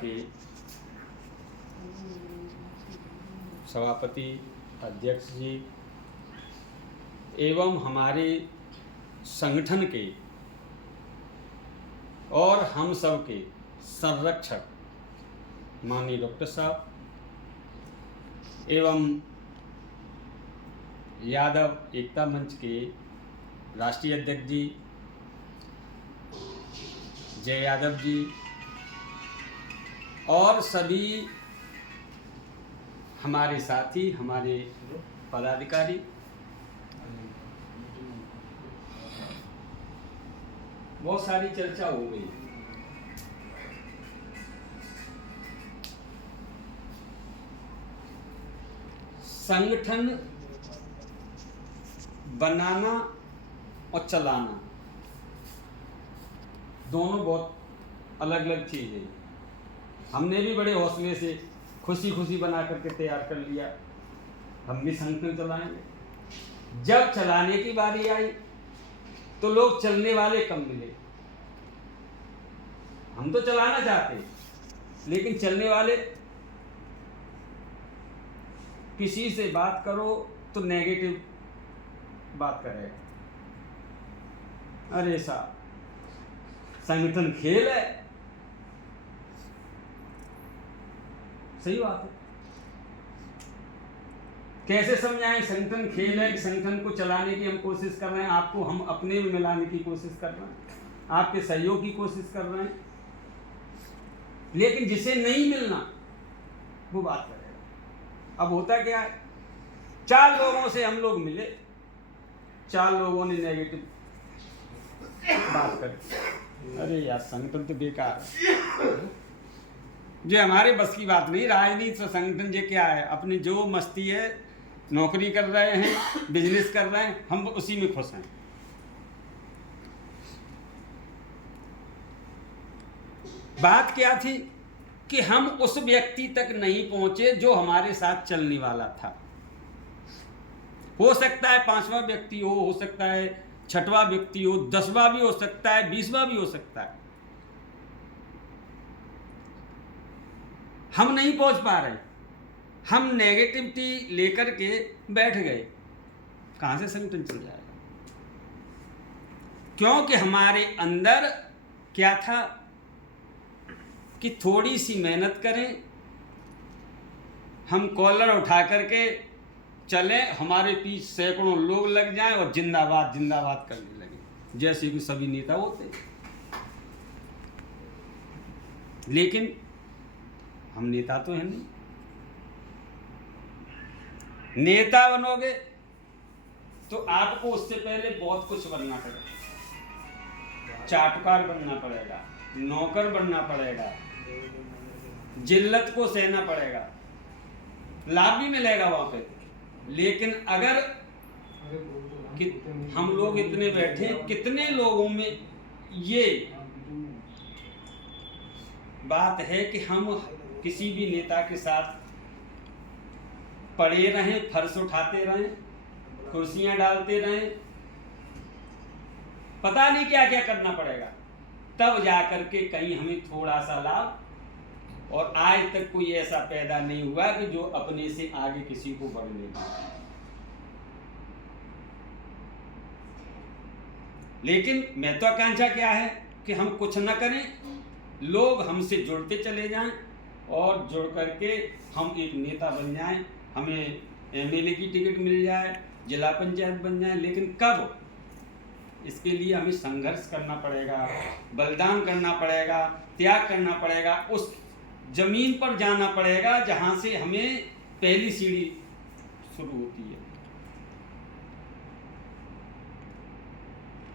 के सभापति अध्यक्ष जी एवं हमारे संगठन के और हम सब के संरक्षक माननीय डॉक्टर साहब एवं यादव एकता मंच के राष्ट्रीय अध्यक्ष जी जय यादव जी और सभी हमारे साथी हमारे पदाधिकारी, बहुत सारी चर्चा हो गई। संगठन बनाना और चलाना दोनों बहुत अलग अलग चीज़ है। हमने भी बड़े हौसले से खुशी खुशी बना करके तैयार कर लिया, हम भी संगठन चलाएंगे। जब चलाने की बारी आई तो लोग चलने वाले कम मिले। हम तो चलाना चाहते लेकिन चलने वाले, किसी से बात करो तो नेगेटिव बात करेगा। अरे साहब, संगठन खेल है। सही बात है। कैसे समझाएं संगठन खेल है कि संगठन को चलाने की हम कोशिश कर रहे हैं, आपको हम अपने में मिलाने की कोशिश कर रहे हैं, आपके सहयोग की कोशिश कर रहे हैं, लेकिन जिसे नहीं मिलना वो बात करेगा। अब होता क्या है, 4 लोगों से हम लोग मिले, 4 लोगों ने नेगेटिव बात कर। अरे यार, संगठन तो बेकार है। जो हमारे बस की बात नहीं। राजनीति से संगठन जो क्या है, अपनी जो मस्ती है, नौकरी कर रहे हैं, बिजनेस कर रहे हैं, हम उसी में खुश हैं। बात क्या थी कि हम उस व्यक्ति तक नहीं पहुंचे जो हमारे साथ चलने वाला था। हो सकता है 5वां व्यक्ति हो सकता है 6वां व्यक्ति हो, 10वां भी हो सकता है, 20वां भी हो सकता है। हम नहीं पहुंच पा रहे, हम नेगेटिविटी लेकर के बैठ गए। कहां से संगठन चल जाएगा? क्योंकि हमारे अंदर क्या था कि थोड़ी सी मेहनत करें, हम कॉलर उठा करके चलें, हमारे पीछे सैकड़ों लोग लग जाएं और जिंदाबाद जिंदाबाद करने लगे, जैसे कि सभी नेता होते। लेकिन हम नेता तो हैं नहीं। नेता बनोगे तो आपको उससे पहले बहुत कुछ बनना पड़ेगा। चाटुकार बनना पड़ेगा, नौकर बनना पड़ेगा, जिल्लत को सहना पड़ेगा, लाभ भी मिलेगा वहां पे। लेकिन अगर कि हम लोग इतने बैठे, कितने लोगों में ये बात है कि हम किसी भी नेता के साथ पड़े रहें, फर्श उठाते रहें, कुर्सियां डालते रहें, पता नहीं क्या क्या करना पड़ेगा, तब जाकर के कहीं हमें थोड़ा सा लाभ। और आज तक कोई ऐसा पैदा नहीं हुआ कि जो अपने से आगे किसी को बढ़ने दे। लेकिन महत्वाकांक्षा क्या है कि हम कुछ न करें, लोग हमसे जुड़ते चले जाएं और जुड़ करके हम एक नेता बन जाएं, हमें एमएलए की टिकट मिल जाए, जिला पंचायत बन जाए। लेकिन कब? इसके लिए हमें संघर्ष करना पड़ेगा, बलिदान करना पड़ेगा, त्याग करना पड़ेगा, उस जमीन पर जाना पड़ेगा जहां से हमें पहली सीढ़ी शुरू होती है।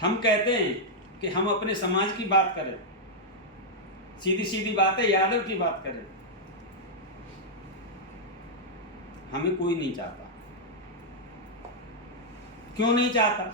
हम कहते हैं कि हम अपने समाज की बात करें, सीधी सीधी बात है, यादव की बात करें, हमें कोई नहीं चाहता। क्यों नहीं चाहता?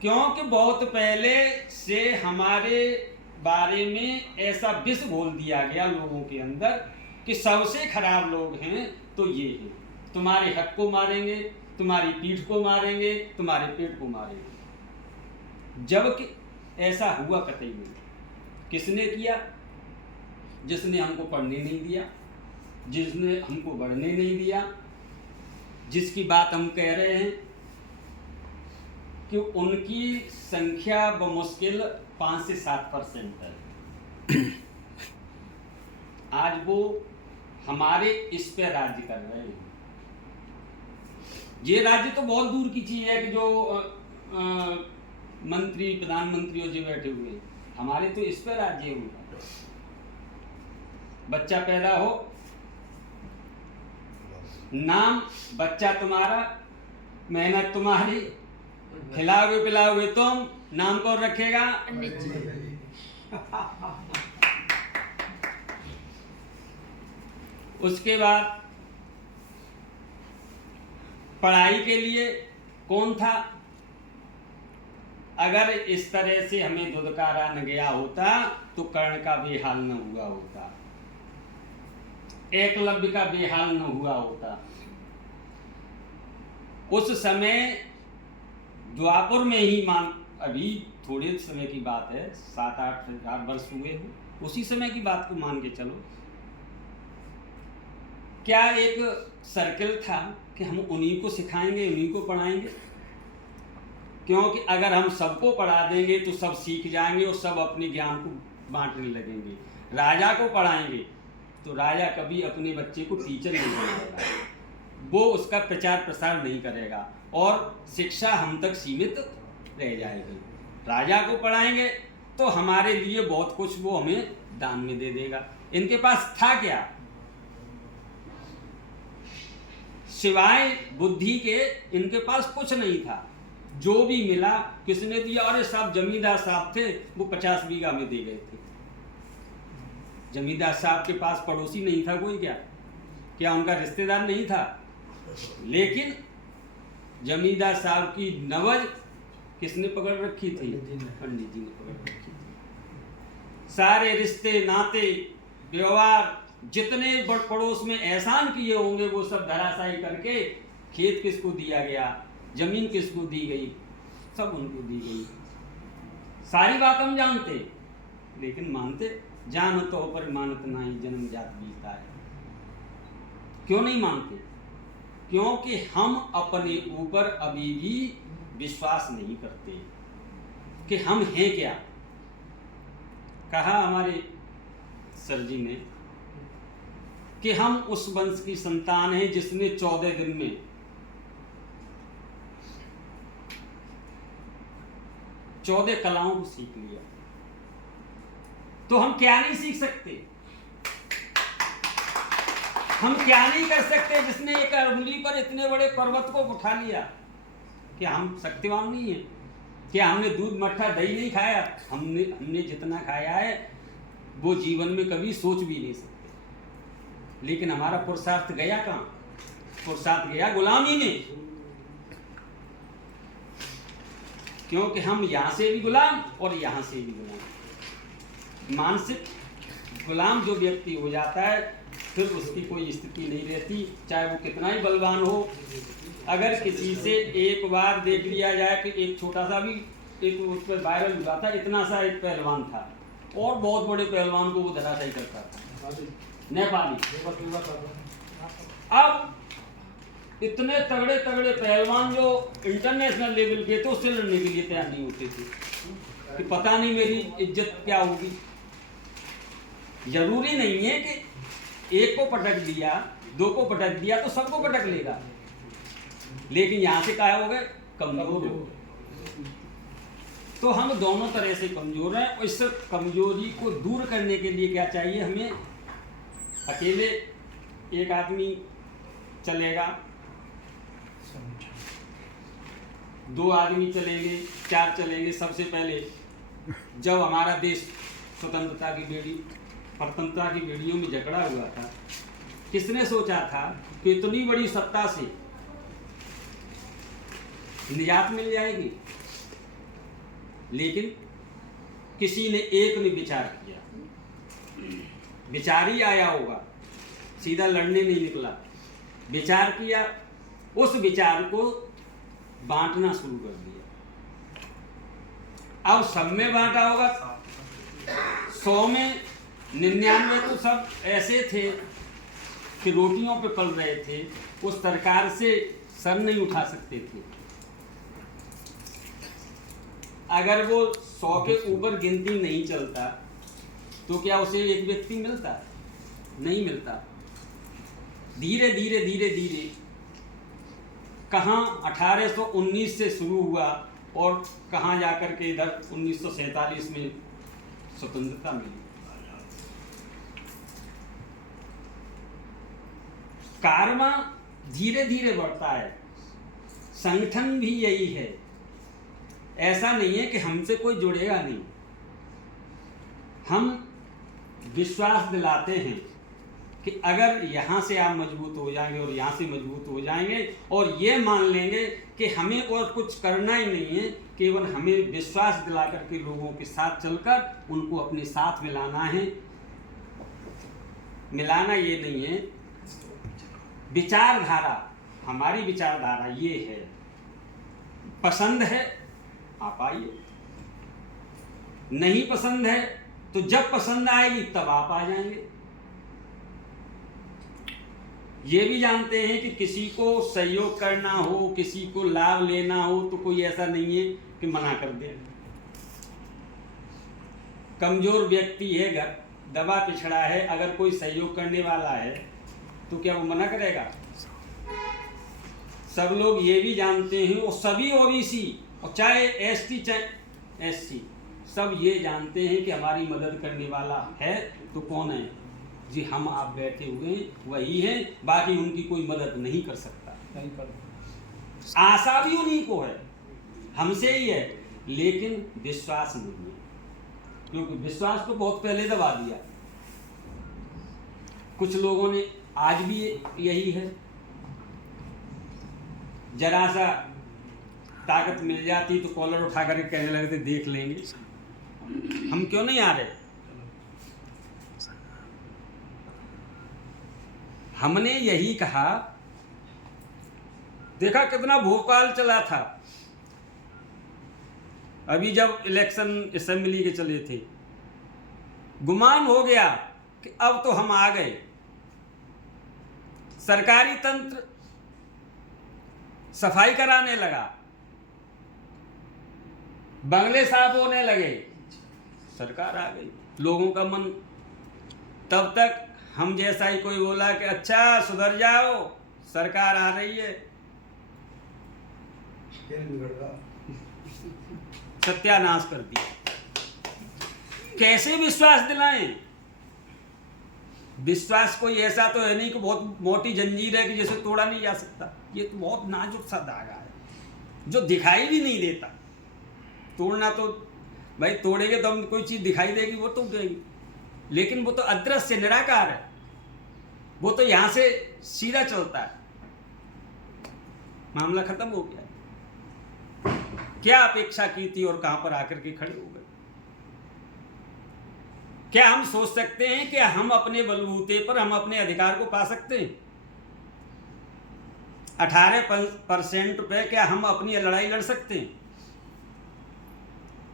क्योंकि बहुत पहले से हमारे बारे में ऐसा विष घोल दिया गया लोगों के अंदर कि सबसे खराब लोग हैं तो ये हैं, तुम्हारे हक को मारेंगे, तुम्हारी पीठ को मारेंगे, तुम्हारे पेट को मारेंगे। जबकि ऐसा हुआ कतई नहीं। किसने किया? जिसने हमको पढ़ने नहीं दिया, जिसने हमको बढ़ने नहीं दिया, जिसकी बात हम कह रहे हैं कि उनकी संख्या बमुश्किल 5 से 7% है। आज वो हमारे इस पे राज्य कर रहे हैं। ये राज्य तो बहुत दूर की चीज है कि जो मंत्री प्रधानमंत्री जो बैठे हुए, हमारे तो इस पे राज्य हुआ। बच्चा पैदा हो, नाम बच्चा तुम्हारा, मेहनत तुम्हारी, खिलाओगे पिलाओगे तुम, नाम कौन रखेगा? उसके बाद पढ़ाई के लिए कौन था? अगर इस तरह से हमें धुतकारा न गया होता तो कर्ण का बेहाल न हुआ होता, एकलव्य का बेहाल न हुआ होता। उस समय द्वापर में ही अभी थोड़े समय की बात है, 7-8 वर्ष हुए हो, उसी समय की बात को मान के चलो। क्या एक सर्कल था कि हम उन्हीं को सिखाएंगे, उन्हीं को पढ़ाएंगे? क्योंकि अगर हम सबको पढ़ा देंगे तो सब सीख जाएंगे और सब अपने ज्ञान को बांटने लगेंगे। राजा को पढ़ाएंगे तो राजा कभी अपने बच्चे को टीचर नहीं बनाएगा, वो उसका प्रचार प्रसार नहीं करेगा और शिक्षा हम तक सीमित रह जाएगी। राजा को पढ़ाएंगे तो हमारे लिए बहुत कुछ वो हमें दान में दे देगा। इनके पास था क्या? सिवाय बुद्धि के इनके पास कुछ नहीं था। जो भी मिला किसने दिया? अरे साहब जमींदार साहब थे, वो 50 बीघा में दे गए थे। जमींदार साहब के पास पड़ोसी नहीं था कोई? क्या उनका रिश्तेदार नहीं था? लेकिन जमींदार साहब की नवज किसने पकड़ रखी थी? पंडित जी ने पकड़ रखी थी। सारे रिश्ते नाते व्यवहार जितने पड़ोस में एहसान किए होंगे वो सब धराशायी करके खेत किसको दिया गया, जमीन किसको दी गई, सब उनको दी गई। सारी बात हम जानते लेकिन मानते? जान तो पर मानत नहीं, जन्म जात बीता है। क्यों नहीं मानते? क्योंकि हम अपने ऊपर अभी भी विश्वास नहीं करते कि हम हैं क्या। कहा हमारे सर जी ने कि हम उस वंश की संतान हैं जिसने 14 दिन में 14 कलाओं को सीख लिया। तो हम क्या नहीं सीख सकते? हम क्या नहीं कर सकते जिसने एक उंगली पर इतने बड़े पर्वत को उठा लिया? क्या हम शक्तिवान नहीं है? क्या हमने दूध मट्ठा दही नहीं खाया? हमने जितना खाया है वो जीवन में कभी सोच भी नहीं सकते। लेकिन हमारा पुरुषार्थ गया कहाँ? पुरुषार्थ गया गुलामी में। क्योंकि हम यहाँ से भी गुलाम और यहाँ से भी गुलाम। मानसिक गुलाम जो व्यक्ति हो जाता है फिर उसकी कोई स्थिति नहीं रहती, चाहे वो कितना ही बलवान हो। अगर किसी से एक बार देख लिया जाए कि एक छोटा सा भी एक उस पर वायरल हुआ था, इतना सा एक पहलवान था और बहुत बड़े पहलवान को वो धराशायी करता था, नेपाली। अब इतने तगड़े तगड़े पहलवान जो इंटरनेशनल लेवल के थे उससे लड़ने के लिए तैयार नहीं होते थे कि पता नहीं मेरी इज्जत क्या होगी। जरूरी नहीं है कि एक को पटक दिया, दो को पटक दिया तो सबको पटक लेगा, लेकिन यहाँ से क्या हो गए? कमजोर हो। तो हम दोनों तरह से कमजोर हैं और इस कमजोरी को दूर करने के लिए क्या चाहिए हमें? अकेले एक आदमी चलेगा, 2 आदमी चलेंगे, 4 चलेंगे? सबसे पहले जब हमारा देश स्वतंत्रता की बेड़ियों में झगड़ा हुआ था, किसने सोचा था कि इतनी बड़ी सत्ता से निजात मिल जाएगी? लेकिन किसी ने एक ने विचार किया, विचार ही आया होगा, सीधा लड़ने नहीं निकला, विचार किया, उस विचार को बांटना शुरू कर दिया। अब सब में बांटा होगा, 100 में 99 तो सब ऐसे थे कि रोटियों पे पल रहे थे, उस सरकार से सर नहीं उठा सकते थे। अगर वो 100 के ऊपर गिनती नहीं चलता तो क्या उसे एक व्यक्ति मिलता? नहीं मिलता। धीरे धीरे धीरे धीरे कहाँ 1819 से शुरू हुआ और कहाँ जाकर के इधर 1947 में स्वतंत्रता मिली। कारवां धीरे धीरे बढ़ता है, संगठन भी यही है। ऐसा नहीं है कि हमसे कोई जुड़ेगा नहीं, हम विश्वास दिलाते हैं कि अगर यहाँ से आप मजबूत हो जाएंगे और यहाँ से मजबूत हो जाएंगे और ये मान लेंगे कि हमें और कुछ करना ही नहीं है, केवल हमें विश्वास दिला करके लोगों के साथ चलकर उनको अपने साथ मिलाना है। मिलाना ये नहीं है, विचारधारा, हमारी विचारधारा ये है। पसंद है आप आइए, नहीं पसंद है तो जब पसंद आएगी तब आप आ जाएंगे। ये भी जानते हैं कि किसी को सहयोग करना हो, किसी को लाभ लेना हो तो कोई ऐसा नहीं है कि मना कर दे। कमजोर व्यक्ति है, घर दबा पिछड़ा है, अगर कोई सहयोग करने वाला है तो क्या वो मना करेगा? सब लोग ये भी जानते हैं, और सभी ओबीसी और चाहे एसटी चाहे एससी, सब ये जानते हैं कि हमारी मदद करने वाला है तो कौन है? जी हम आप बैठे हुए वही हैं, बाकी उनकी कोई मदद नहीं कर सकता। नहीं कर, आशा भी उन्हीं को है, हमसे ही है, लेकिन विश्वास नहीं है, क्योंकि विश्वास तो बहुत पहले दबा दिया। कुछ लोगों ने आज भी यही है, जरा सा ताकत मिल जाती तो कॉलर उठा करके कहने लगते देख लेंगे, हम क्यों नहीं आ रहे। हमने यही कहा, देखा कितना भोपाल चला था अभी जब इलेक्शन असेंबली के चले थे, गुमान हो गया कि अब तो हम आ गए। सरकारी तंत्र सफाई कराने लगा, बंगले साफ होने लगे, सरकार आ गई। लोगों का मन, तब तक हम जैसा ही कोई बोला कि अच्छा सुधर जाओ सरकार आ रही है, सत्यानाश कर दिया। कैसे विश्वास दिलाएं? विश्वास कोई ऐसा तो है नहीं कि बहुत मोटी जंजीर है कि जैसे तोड़ा नहीं जा सकता। ये तो बहुत नाजुक सा धागा है जो दिखाई भी नहीं देता। तोड़ना तो भाई तोड़ेंगे तो हम कोई चीज़ दिखाई देगी वो टूट जाएगी, लेकिन वो तो अदृश्य निराकार है, वो तो यहाँ से सीधा चलता है। मामला खत्म हो गया। क्या अपेक्षा की थी और कहाँ पर आकर के खड़े हो गए? क्या हम सोच सकते हैं कि हम अपने बलबूते पर हम अपने अधिकार को पा सकते हैं? 18% पे क्या हम अपनी लड़ाई लड़ सकते हैं?